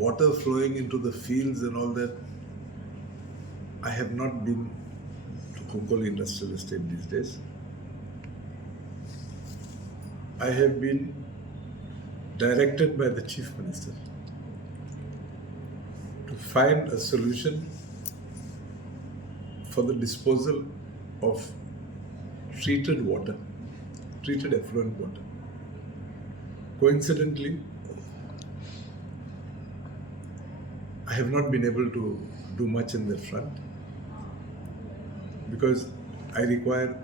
water flowing into the fields and all that, I have not been to Kokoli Industrial Estate these days. I have been directed by the Chief Minister to find a solution for the disposal of treated water, treated effluent water. Coincidentally, I have not been able to do much in that front because I require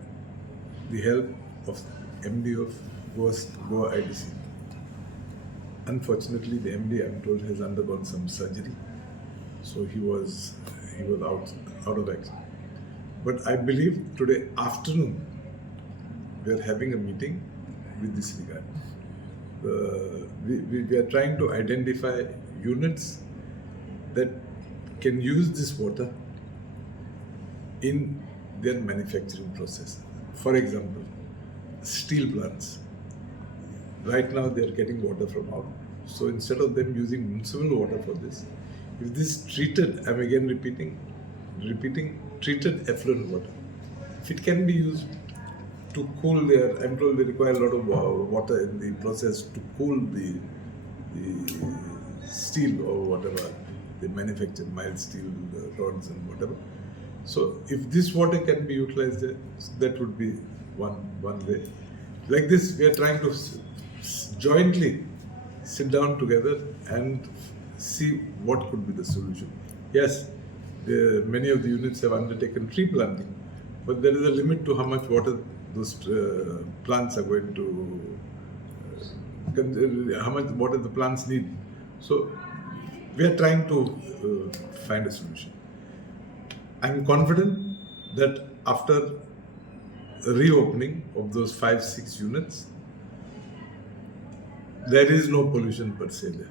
the help of MD of Goa IDC. Unfortunately, the MD, I'm told, has undergone some surgery, so he was out of action. But I believe today afternoon we are having a meeting with this regard. We are trying to identify units that can use this water in their manufacturing process. For example, steel plants. Right now they are getting water from out. So instead of them using municipal water for this, if this treated, I'm again repeating, treated effluent water, if it can be used to cool their, I'm told they require a lot of water in the process to cool the steel or whatever they manufacture, mild steel rods and whatever. So if this water can be utilized there, that would be one way. Like this, we are trying to jointly sit down together and see what could be the solution. Yes, many of the units have undertaken tree planting, but there is a limit to how much water those plants are going to, how much water the plants need. So we are trying to find a solution. I'm confident that after reopening of those 5-6 units, there is no pollution per se there.